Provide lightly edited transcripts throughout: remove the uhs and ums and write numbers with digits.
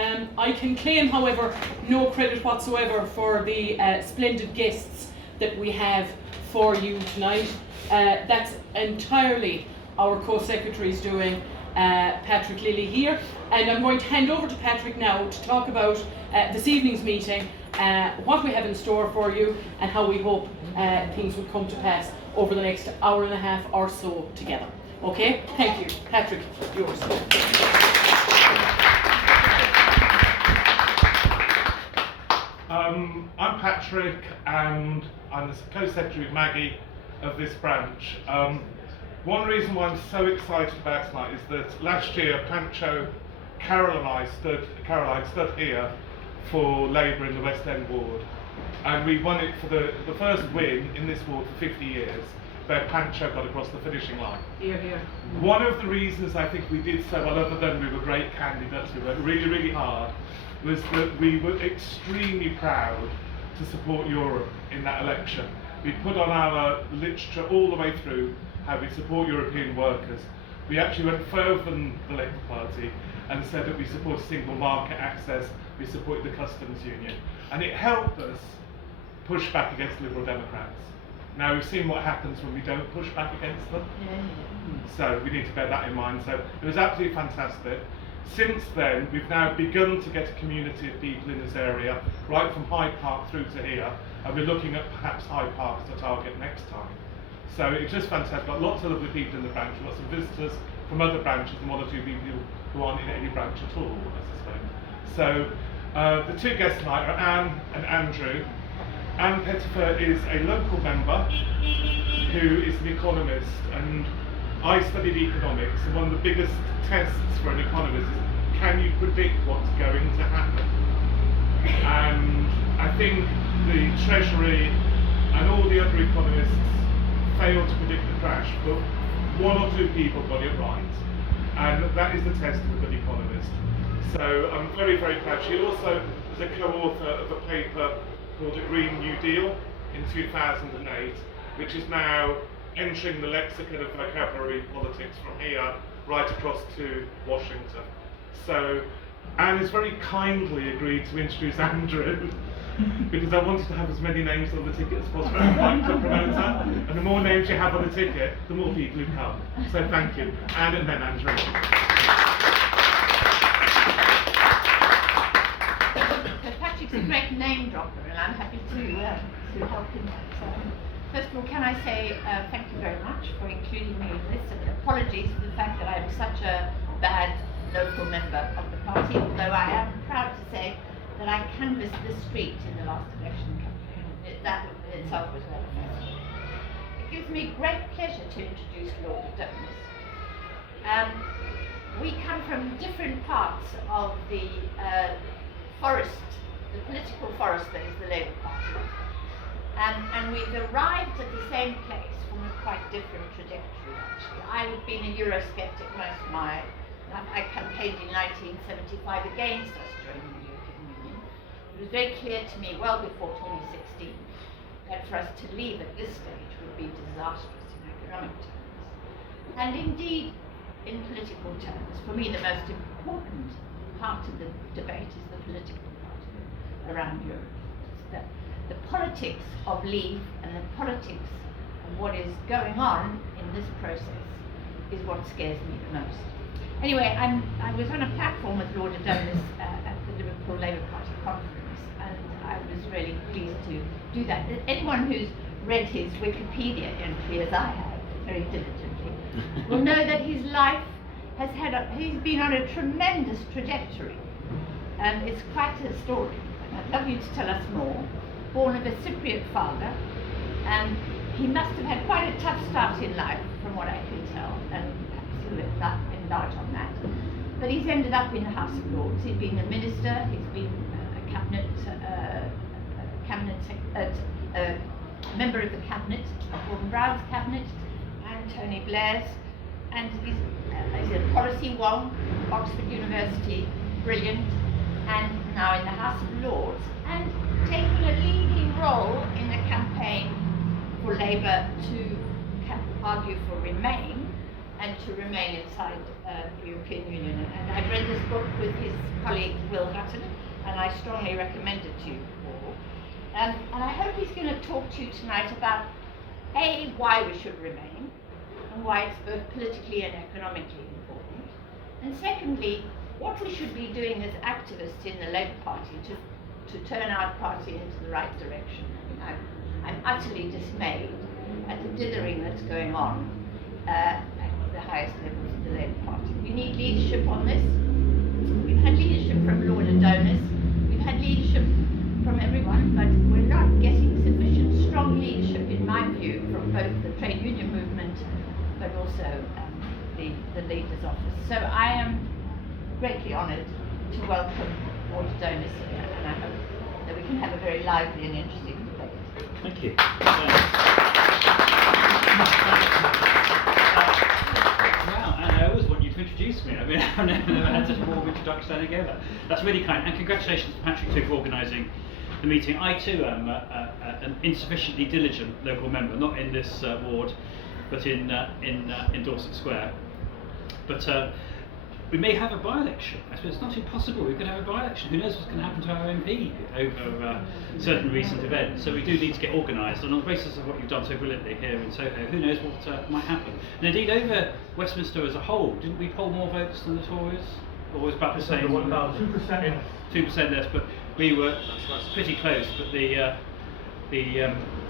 I can claim, however, no credit whatsoever for the splendid guests that we have for you tonight. That's entirely our co-secretary's doing, Patrick Lilly here, and I'm going to hand over to Patrick now to talk about this evening's meeting, what we have in store for you, and how we hope things will come to pass over the next hour and a half or so together. Okay, thank you. Patrick, yours. I'm Patrick, and I'm the co-secretary with Maggie of this branch. One reason why I'm so excited about tonight is that last year Pancho, Caroline stood here for Labour in the West End ward, and we won it for the first win in this ward for 50 years, where Pancho got across the finishing line. Here, here. One of the reasons I think we did so well, other than we were great candidates, we worked really, really hard, was that we were extremely proud to support Europe in that election. We put on our literature all the way through how we support European workers. We actually went further than the Labour Party and said that we support single market access, we support the customs union, and it helped us push back against Liberal Democrats. Now we've seen what happens when we don't push back against them, so we need to bear that in mind. So it was absolutely fantastic. Since then, we've now begun to get a community of people in this area, right from Hyde Park through to here, and we're looking at perhaps Hyde Park as a target next time. So it's just fantastic. Got lots of lovely people in the branch, lots of visitors from other branches, and one or two people who aren't in any branch at all, I suspect. So the two guests tonight are Anne and Andrew. Anne Pettifer is a local member who is an economist, and I studied economics, and one of the biggest tests for an economist is, can you predict what's going to happen? And I think the Treasury and all the other economists failed to predict the crash, but one or two people got it right, and that is the test of a good economist. So I'm very, very proud. She also was a co-author of a paper called The Green New Deal in 2008, which is now entering the lexicon of vocabulary politics from here right across to Washington. So Anne has very kindly agreed to introduce Andrew because I wanted to have as many names on the ticket as possible. I'm the promoter, and the more names you have on the ticket, the more people who come. So thank you. Anne and then Andrew. So Patrick's a great name dropper, and I'm happy to help him. First of all, can I say thank you very much for including me in this, and apologies for the fact that I'm such a bad local member of the party, although I am proud to say that I canvassed the street in the last election campaign. That in itself was very impressive. It gives me great pleasure to introduce Lord Adonis. We come from different parts of the forest, the political forest that is the Labour Party. And we've arrived at the same place from a quite different trajectory, actually. I've been a Eurosceptic most of my life. I campaigned in 1975 against us joining the European Union. It was very clear to me well before 2016 that for us to leave at this stage would be disastrous in economic terms. And indeed, in political terms, for me the most important part of the debate is the political part of it around Europe. It's the politics of leave and the politics of what is going on in this process is what scares me the most. Anyway, I was on a platform with Lord Adonis at the Liverpool Labour Party conference, and I was really pleased to do that. Anyone who's read his Wikipedia entry, as I have, very diligently, will know that his life has he's been on a tremendous trajectory. It's quite a story, and I'd love you to tell us more. Born of a Cypriot father, he must have had quite a tough start in life, from what I can tell, and perhaps he'll enlarge on that. But he's ended up in the House of Lords. He's been a minister, he's been a member of the cabinet, Gordon Brown's cabinet, and Tony Blair's, and he's a policy wonk, Oxford University, brilliant, and now in the House of Lords, and taking a leading role in the campaign for Labour to argue for Remain and to remain inside European Union. And I've read this book with his colleague Will Hutton, and I strongly recommend it to you all. And I hope he's going to talk to you tonight about A, why we should remain, and why it's both politically and economically important. And secondly, what we should be doing as activists in the Labour Party to turn our party into the right direction. I mean, I'm utterly dismayed at the dithering that's going on at the highest levels of the Labour Party. We need leadership on this. We've had leadership from Lord Adonis. We've had leadership from everyone, but we're not getting sufficient strong leadership, in my view, from both the trade union movement, but also the leader's office. So I am greatly honoured to welcome Lord Adonis here, and I hope that we can have a very lively and interesting debate. Thank you. Wow, and I always want you to introduce me. I mean, I've never had such a warm introduction together. That's really kind, and congratulations to Patrick too for organising the meeting. I too am an insufficiently diligent local member, not in this ward, but in Dorset Square. But we may have a by-election. I suppose it's not impossible. We could have a by-election. Who knows what's going to happen to our MP over certain recent events? So we do need to get organised. And on the basis of what you've done so brilliantly here in Soho, who knows what might happen? And indeed, over Westminster as a whole, didn't we poll more votes than the Tories? Or was about the same? 2%. 2% less, but we were pretty close. But the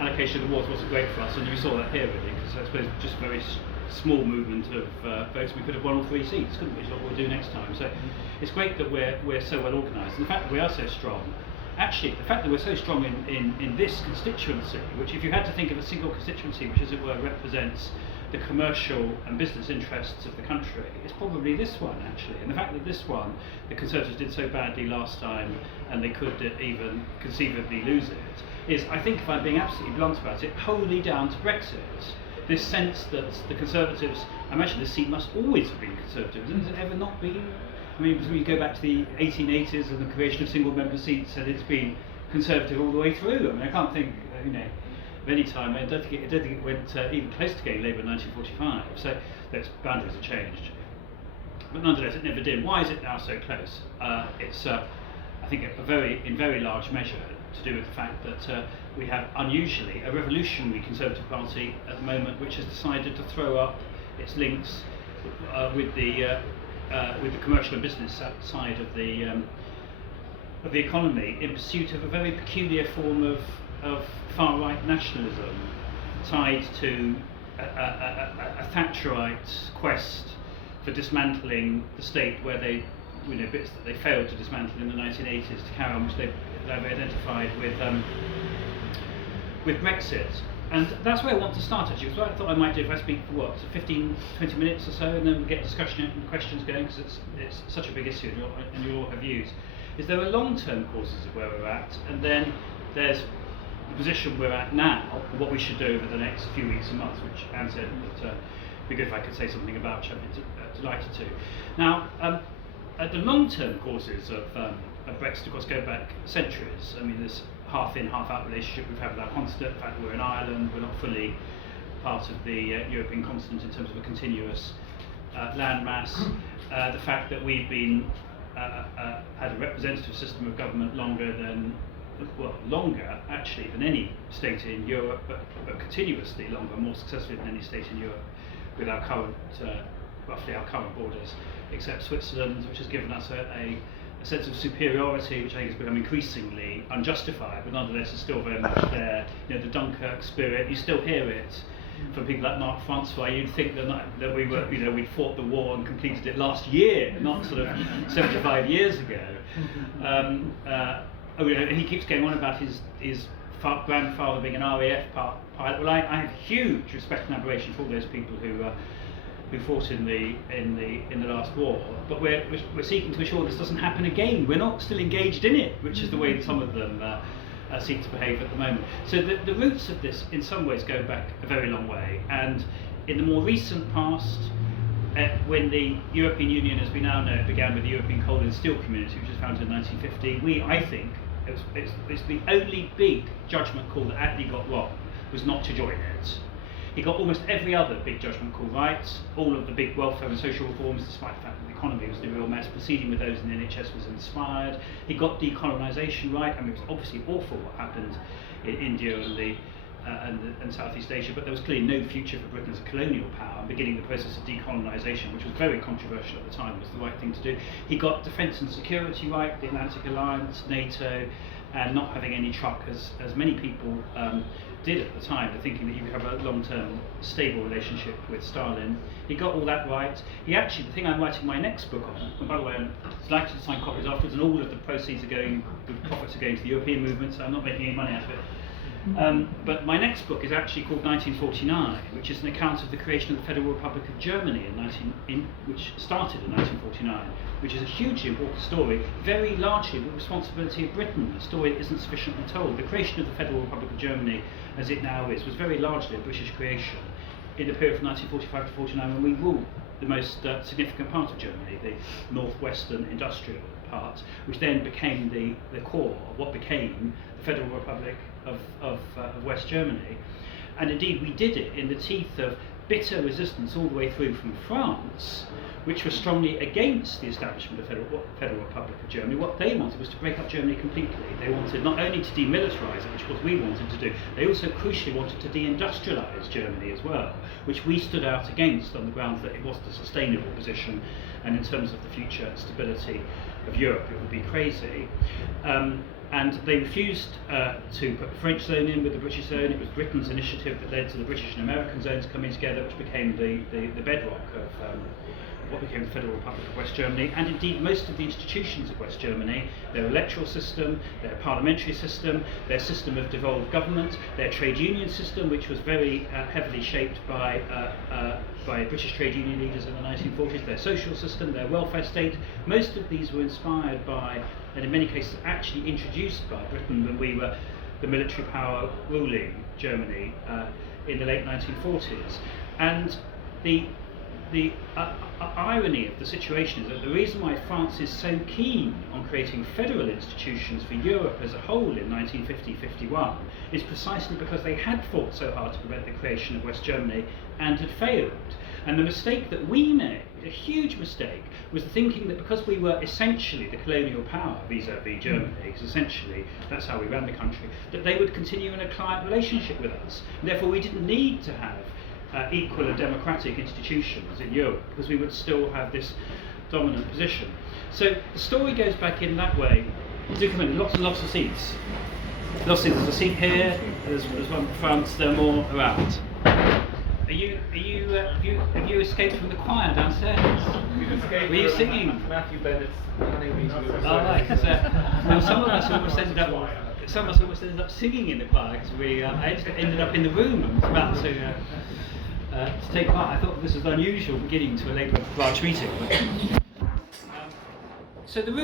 allocation of the wards wasn't great for us, and we saw that here really, because I suppose just very small movement of votes. We could have won all 3 seats, couldn't we? Is what we'll do next time. So it's great that we're so well organised, and the fact that we are so strong. Actually, the fact that we're so strong in this constituency, which if you had to think of a single constituency which, as it were, represents the commercial and business interests of the country, it's probably this one actually. And the fact that this one, the Conservatives did so badly last time, and they could even conceivably lose it, is, I think, if I'm being absolutely blunt about it, wholly down to Brexit. This sense that the Conservatives, I imagine this seat must always have been Conservative, has it ever not been? I mean, because we go back to the 1880s and the creation of single-member seats, and it's been Conservative all the way through. I mean, I can't think, of any time. I don't think it went even close to getting Labour in 1945. So those boundaries have changed, but nonetheless, it never did. Why is it now so close? It's, I think, in very large measure to do with the fact that we have unusually a revolutionary Conservative Party at the moment, which has decided to throw up its links with the commercial and business side of the economy, in pursuit of a very peculiar form of far-right nationalism, tied to a Thatcherite quest for dismantling the state, where they, bits that they failed to dismantle in the 1980s to carry on, which they've identified with Brexit. And that's where I want to start actually, because what I thought I might do if I speak for 15, 20 minutes or so, and then we'll get discussion and questions going, because it's such a big issue and you all have views, is there are long-term causes of where we're at, and then there's the position we're at now, and what we should do over the next few weeks and months, which Anne said would be good if I could say something about, which I'd be delighted to. Now, the long-term causes of Brexit, of course, go back centuries. I mean, there's half in, half out relationship we've had with our continent. The fact that we're in Ireland, we're not fully part of the European continent in terms of a continuous landmass. The fact that we've been had a representative system of government longer actually than any state in Europe, but continuously longer, more successfully than any state in Europe, with our current, roughly our current borders, except Switzerland, which has given us a sense of superiority, which I think has become increasingly unjustified, but nonetheless is still very much there. The Dunkirk spirit, you still hear it from people like Mark Francois. You'd think that we were, we'd fought the war and completed it last year, not sort of 75 years ago. He keeps going on about his grandfather being an RAF pilot. Well, I have huge respect and admiration for all those people who fought in the last war, but we're seeking to ensure this doesn't happen again. We're not still engaged in it, which is the way that some of them seek to behave at the moment. So the roots of this, in some ways, go back a very long way. And in the more recent past, when the European Union, as we now know, it began with the European Coal and Steel Community, which was founded in 1950. I think, it's the only big judgment call that Attlee got wrong was not to join it. He got almost every other big judgment call right, all of the big welfare and social reforms, despite the fact that the economy was in a real mess. Proceeding with those in the NHS was inspired. He got decolonisation right. I mean, it was obviously awful what happened in India and Southeast Asia, but there was clearly no future for Britain as a colonial power, and beginning the process of decolonisation, which was very controversial at the time, was the right thing to do. He got defence and security right, the Atlantic Alliance, NATO, and not having any truck, as many people did at the time, thinking that you could have a long-term stable relationship with Stalin. He got all that right. He actually, the thing I'm writing my next book on, and by the way, I'm delighted to sign copies afterwards, and all of the proceeds are going, the profits are going to the European movement, so I'm not making any money out of it. But my next book is actually called 1949, which is an account of the creation of the Federal Republic of Germany which started in 1949, which is a hugely important story, very largely the responsibility of Britain, a story that isn't sufficiently told. The creation of the Federal Republic of Germany, as it now is, was very largely a British creation in the period from 1945 to 49, when we ruled the most significant part of Germany, the northwestern industrial part, which then became the core of what became the Federal Republic of West Germany. And indeed we did it in the teeth of bitter resistance all the way through from France, which was strongly against the establishment of the Federal Republic of Germany. What they wanted was to break up Germany completely. They wanted not only to demilitarise it, which was what we wanted to do, they also crucially wanted to deindustrialise Germany as well, which we stood out against on the grounds that it wasn't a sustainable position, and in terms of the future stability of Europe, it would be crazy. And they refused to put the French zone in with the British zone. It was Britain's initiative that led to the British and American zones coming together, which became the bedrock of what became the Federal Republic of West Germany. And indeed, most of the institutions of West Germany, their electoral system, their parliamentary system, their system of devolved government, their trade union system, which was very heavily shaped by British trade union leaders in the 1940s, their social system, their welfare state, most of these were inspired by, and in many cases actually introduced by, Britain when we were the military power ruling Germany in the late 1940s. And the irony of the situation is that the reason why France is so keen on creating federal institutions for Europe as a whole in 1950-51 is precisely because they had fought so hard to prevent the creation of West Germany and had failed. And the mistake that we made, a huge mistake, was thinking that because we were essentially the colonial power vis-à-vis Germany, because essentially that's how we ran the country, that they would continue in a client relationship with us. And therefore we didn't need to have equal and democratic institutions in Europe, because we would still have this dominant position. So the story goes back in that way. Do come in, lots and lots of seats. Lots of seats. There's a seat here, there's one in France, there are more around. Have you escaped from the choir downstairs? Were you singing? Matthew Bennett's Honeybees. Oh, right. Well, some of us almost ended up singing in the choir, because I ended up in the room and was about to take part. I thought this was an unusual beginning to a Labour branch meeting. So the route